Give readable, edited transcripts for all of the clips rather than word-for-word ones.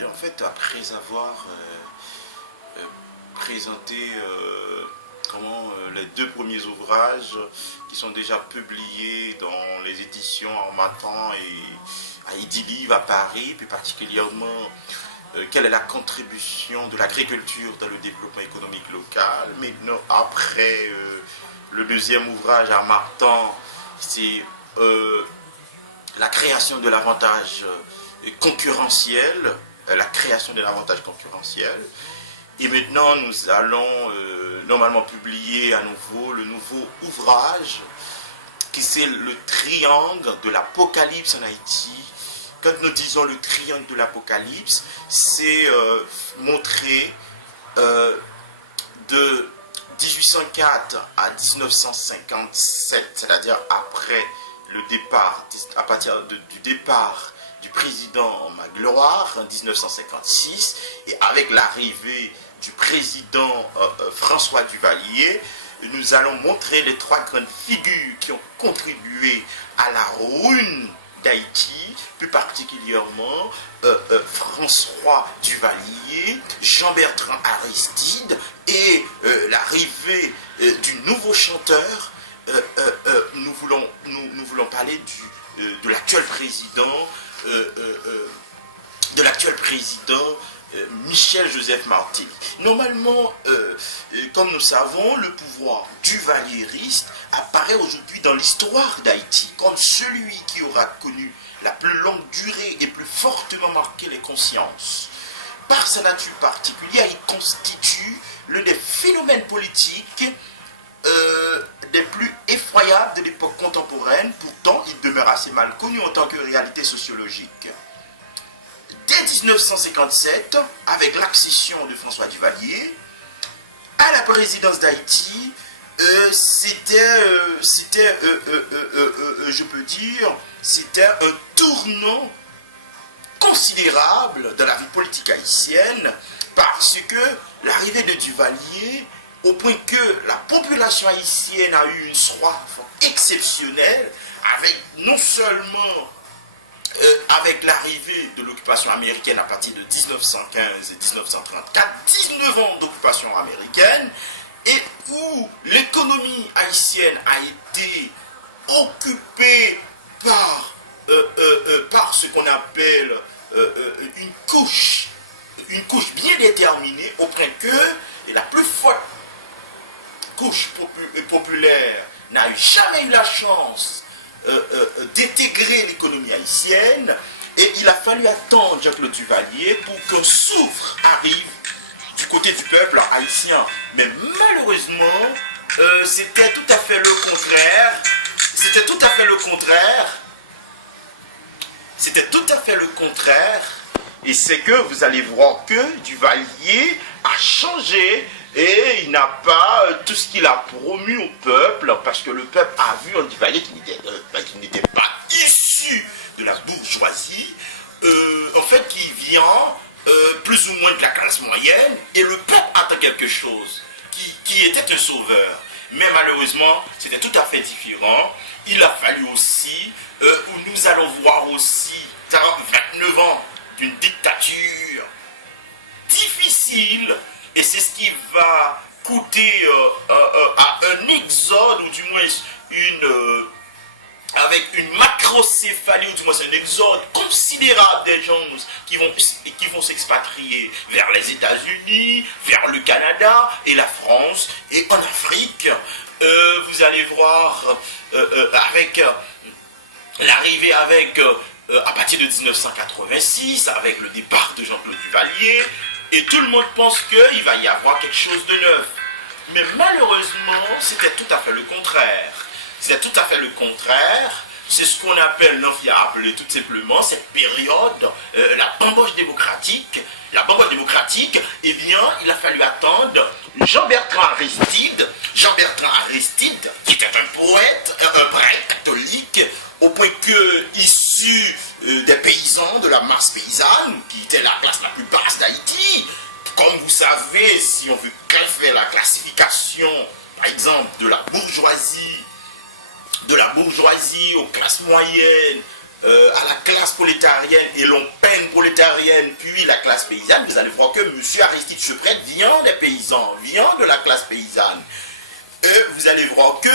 Et en fait, après avoir présenté les deux premiers ouvrages qui sont déjà publiés dans les éditions Harmattan et à Edilive à Paris, plus particulièrement quelle est la contribution de l'agriculture dans le développement économique local. Maintenant, après le deuxième ouvrage Harmattan, c'est la création de l'avantage concurrentiel, la création de l'avantage concurrentiel. Et maintenant, nous allons normalement publier à nouveau le nouveau ouvrage qui c'est le triangle de l'Apocalypse en Haïti. Quand nous disons le triangle de l'Apocalypse, c'est montrer de 1804 à 1957, c'est-à-dire après le départ, à partir du départ du président Magloire en 1956 et avec l'arrivée du président François Duvalier, nous allons montrer les trois grandes figures qui ont contribué à la ruine d'Haïti, plus particulièrement François Duvalier, Jean-Bertrand Aristide et l'arrivée du nouveau chanteur. Nous voulons parler de l'actuel président Michel-Joseph Martelly. Normalement, comme nous savons, le pouvoir duvalieriste apparaît aujourd'hui dans l'histoire d'Haïti comme celui qui aura connu la plus longue durée et plus fortement marqué les consciences. Par sa nature particulière, il constitue l'un des phénomènes politiques des plus effroyables de l'époque contemporaine. Pourtant, il demeure assez mal connu en tant que réalité sociologique. Dès 1957, avec l'accession de François Duvalier à la présidence d'Haïti, c'était un tournant considérable dans la vie politique haïtienne parce que l'arrivée de Duvalier, au point que la population haïtienne a eu une soif exceptionnelle, avec non seulement avec l'arrivée de l'occupation américaine à partir de 1915 et 1934, 19 ans d'occupation américaine, et où l'économie haïtienne a été occupée par ce qu'on appelle une couche bien déterminée, au point que la plus forte couche populaire n'a jamais eu la chance d'intégrer l'économie haïtienne, et il a fallu attendre Jean-Claude Duvalier pour qu'un souffle arrive du côté du peuple haïtien. Mais malheureusement, c'était tout à fait le contraire. C'était tout à fait le contraire. Et c'est que vous allez voir que Duvalier a changé et il n'a pas tout ce qu'il a promu au peuple, parce que le peuple a vu en Duvalier qu'il n'était pas issu de la bourgeoisie, en fait qui vient plus ou moins de la classe moyenne, et le peuple attend quelque chose, qui était un sauveur. Mais malheureusement, c'était tout à fait différent. Il a fallu aussi, où nous allons voir aussi 29 ans d'une dictature difficile, et c'est ce qui va coûter à un exode, ou du moins avec une macrocéphalie, ou du moins un exode considérable des gens qui vont s'expatrier vers les États-Unis, vers le Canada et la France, et en Afrique. Vous allez voir avec l'arrivée à partir de 1986, avec le départ de Jean-Claude Duvalier, et tout le monde pense qu'il va y avoir quelque chose de neuf. Mais malheureusement, c'était tout à fait le contraire. C'est tout à fait le contraire. C'est ce qu'on appelle, l'on a appelé tout simplement cette période, la bamboche démocratique. La bamboche démocratique, eh bien, il a fallu attendre Jean-Bertrand Aristide, qui était un poète, un prêtre catholique, au point que, issu des paysans, de la masse paysanne, qui était la classe la plus basse d'Haïti, comme vous savez, si on veut faire la classification, par exemple, de la bourgeoisie aux classes moyennes, à la classe prolétarienne et l'on peine prolétarienne, puis la classe paysanne, vous allez voir que M. Aristide Cheprette vient des paysans, vient de la classe paysanne. Vous allez voir que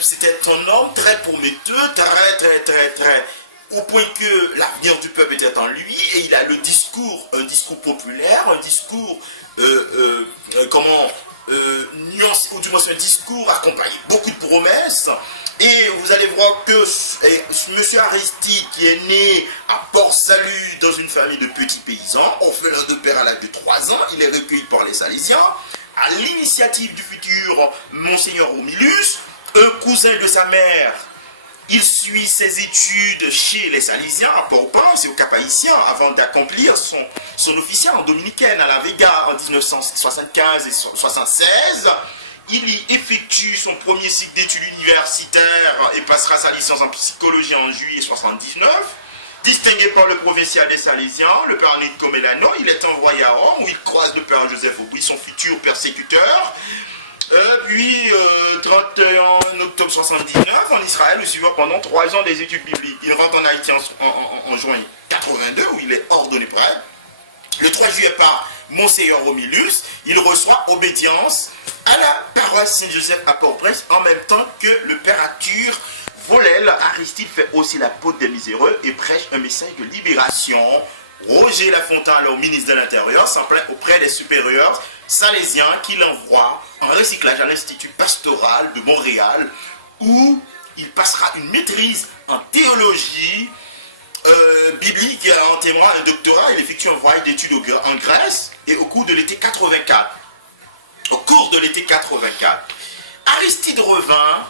c'était un homme très prometteur, très, au point que l'avenir du peuple était en lui, et il a le discours, un discours populaire, un discours, nuancé, ou du moins un discours accompagné beaucoup de promesses. Et vous allez voir que M. Aristide, qui est né à Port-Salut dans une famille de petits paysans, orphelin de père à l'âge de 3 ans, il est recueilli par les Salésiens, à l'initiative du futur Monseigneur Romilus, un cousin de sa mère. Il suit ses études chez les Salésiens, à Port-au-Prince et au Cap-Haïtien, avant d'accomplir son officiat en dominicaine à la Vega en 1975 et 1976. Il y effectue son premier cycle d'études universitaires et passera sa licence en psychologie en juillet 1979. Distingué par le provincial des Salésiens, le père Nico Mélano, il est envoyé à Rome où il croise le père Joseph Aubry, son futur persécuteur. Puis, 31 octobre 1979, en Israël, où il suivra pendant 3 ans des études bibliques. Il rentre en Haïti en juin 82, où il est ordonné prêtre. Le 3 juillet par Monseigneur Romilus, il reçoit obédience à la paroisse Saint-Joseph à Port-au-Prince, en même temps que le père Arthur Volel. Aristide fait aussi la peau des miséreux et prêche un message de libération. Roger Lafontaine, alors ministre de l'Intérieur, s'en plaint auprès des supérieurs salésiens qui l'envoient en recyclage à l'Institut pastoral de Montréal, où il passera une maîtrise en théologie biblique et en témoin un doctorat. Il effectue un voyage d'études en Grèce et au cours de l'été 84. Au cours de l'été 84, Aristide revint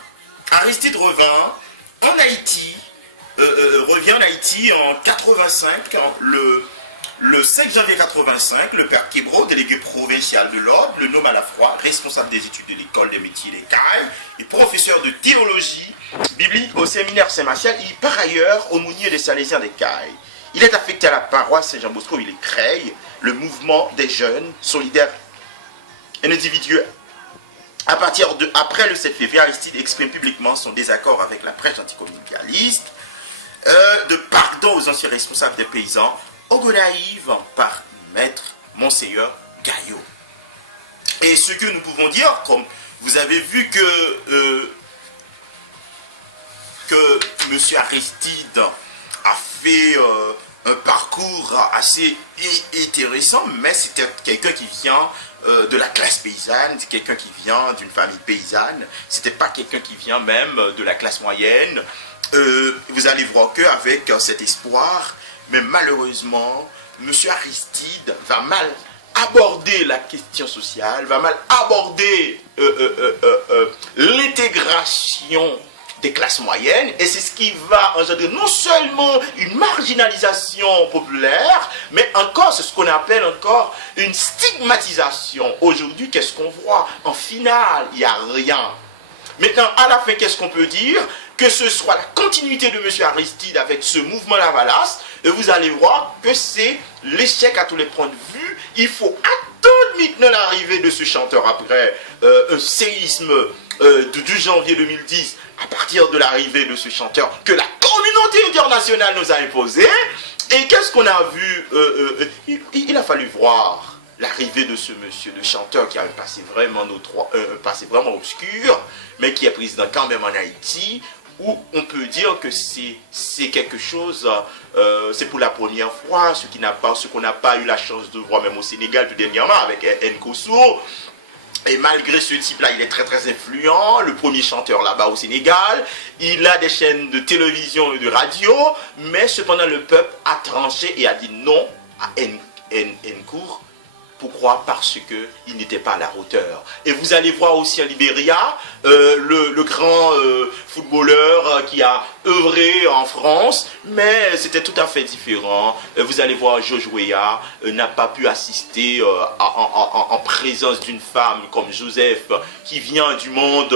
en Haïti, revient en Haïti en 85, le 5 janvier 85, le père Québro, délégué provincial de l'ordre, le nomme à la fois responsable des études de l'école des métiers des Cailles et professeur de théologie biblique au séminaire Saint-Martial. Il est par ailleurs aumônier des Salésiens des Cailles. Il est affecté à la paroisse Saint-Jean-Bosco, il est créé le mouvement des jeunes solidaires et individuels. Après le 7 février, Aristide exprime publiquement son désaccord avec la presse anticommunicaliste, de pardon aux anciens responsables des paysans, Ogonaïve par maître Monseigneur Gaillot. Et ce que nous pouvons dire, comme vous avez vu que M. Aristide a fait un parcours assez intéressant, mais c'était quelqu'un qui vient de la classe paysanne, c'est quelqu'un qui vient d'une famille paysanne, c'était pas quelqu'un qui vient même de la classe moyenne. Vous allez voir qu'avec cet espoir, mais malheureusement, M. Aristide va mal aborder la question sociale, va mal aborder l'intégration des classes moyennes, et c'est ce qui va engendrer non seulement une marginalisation populaire, mais encore, c'est ce qu'on appelle encore une stigmatisation. Aujourd'hui, qu'est-ce qu'on voit? En finale, il n'y a rien. Maintenant, à la fin, qu'est-ce qu'on peut dire? Que ce soit la continuité de M. Aristide avec ce mouvement Lavalas, et vous allez voir que c'est l'échec à tous les points de vue. Il faut attendre maintenant l'arrivée de ce chanteur après un séisme du 12 janvier 2010, à partir de l'arrivée de ce chanteur que la communauté internationale nous a imposé. Et qu'est-ce qu'on a vu? Il a fallu voir l'arrivée de ce monsieur, de chanteur qui a un passé vraiment passé vraiment obscur, mais qui est président quand même en Haïti, où on peut dire que c'est quelque chose, c'est pour la première fois, ce qu'on n'a pas eu la chance de voir même au Sénégal tout dernièrement avec Nkosso. Et malgré ce type-là, il est très très influent, le premier chanteur là-bas au Sénégal, il a des chaînes de télévision et de radio, mais cependant le peuple a tranché et a dit non à Nkour. Pourquoi? Parce qu'il n'était pas à la hauteur. Et vous allez voir aussi en Libéria, le grand footballeur qui a œuvré en France, mais c'était tout à fait différent. Vous allez voir, Georges Weah n'a pas pu assister en présence d'une femme comme Joseph, qui vient du monde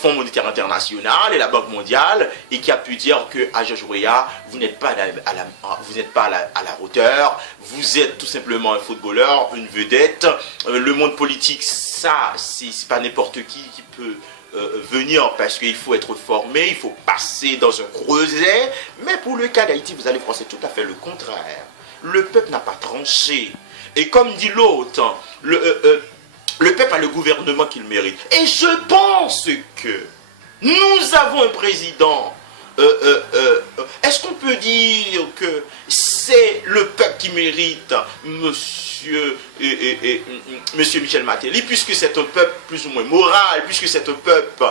Fonds monétaire international et la Banque mondiale, et qui a pu dire que à Georges Weah, vous n'êtes pas à la hauteur, vous êtes tout simplement un footballeur, une vedette. Le monde politique, ça, c'est pas n'importe qui peut venir parce qu'il faut être formé, il faut passer dans un creuset. Mais pour le cas d'Haïti, vous allez voir, c'est tout à fait le contraire. Le peuple n'a pas tranché. Et comme dit l'autre, le peuple a le gouvernement qu'il mérite. Et je pense que nous avons un président. Est-ce qu'on peut dire que c'est le peuple qui mérite monsieur Michel Martelly, puisque c'est un peuple plus ou moins moral, puisque c'est un peuple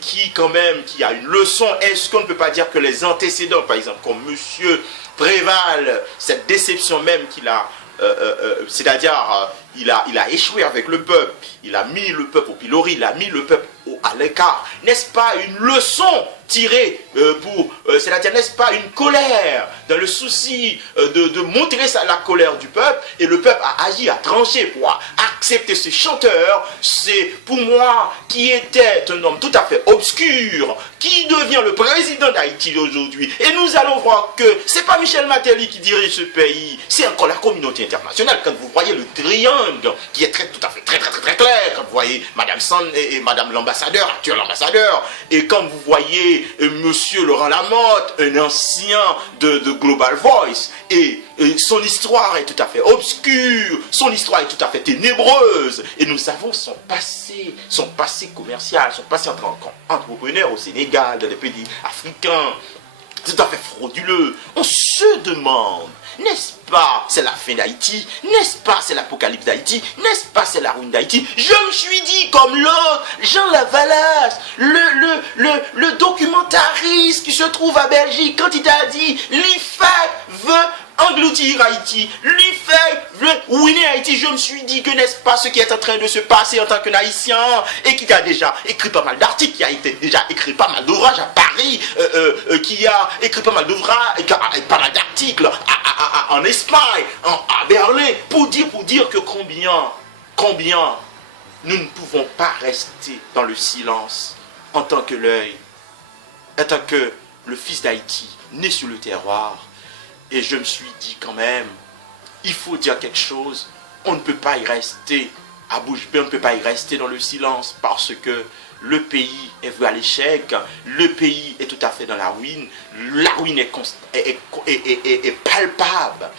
qui quand même qui a une leçon? Est-ce qu'on ne peut pas dire que les antécédents, par exemple, comme monsieur Préval, cette déception même qu'il a, c'est-à-dire il a échoué avec le peuple, il a mis le peuple au pilori, il a mis le peuple à l'écart, n'est-ce pas une leçon tirée c'est-à-dire n'est-ce pas une colère dans le souci de montrer la colère du peuple, et le peuple a agi, a tranché pour accepter ce chanteur, c'est pour moi qui était un homme tout à fait obscur, qui devient le président d'Haïti aujourd'hui, et nous allons voir que c'est pas Michel Martelly qui dirige ce pays, c'est encore la communauté internationale. Quand vous voyez le triangle qui est tout à fait très clair, quand vous voyez Madame Sand et Madame l'ambassadeur, actuel ambassadeur, et quand vous voyez Monsieur Laurent Lamotte, un ancien de Global Voice, et son histoire est tout à fait obscure, son histoire est tout à fait ténébreuse, et nous savons son passé commercial, son passé en tant qu'entrepreneur au Sénégal, dans les pays africains. C'est tout à fait frauduleux. On se demande, n'est-ce pas, c'est la fin d'Haïti? N'est-ce pas, c'est l'apocalypse d'Haïti? N'est-ce pas, c'est la ruine d'Haïti? Je me suis dit, comme l'autre, Jean Lavalas, le documentariste qui se trouve à Belgique, quand il t'a dit, l'IFAC veut engloutir Haïti, l'IFAC veut ruiner Haïti, je me suis dit que n'est-ce pas ce qui est en train de se passer en tant que haïtien, et qui a déjà écrit pas mal d'articles, qui a déjà écrit pas mal d'ouvrages à Paris, qui a écrit pas mal d'ouvrages, pas mal d'articles en Espagne, à Berlin, pour dire que combien nous ne pouvons pas rester dans le silence en tant que l'œil, en tant que le fils d'Haïti, né sur le terroir. Et je me suis dit quand même, il faut dire quelque chose, on ne peut pas y rester à bouche bée, on ne peut pas y rester dans le silence, parce que le pays est voué à l'échec, le pays est tout à fait dans la ruine est palpable.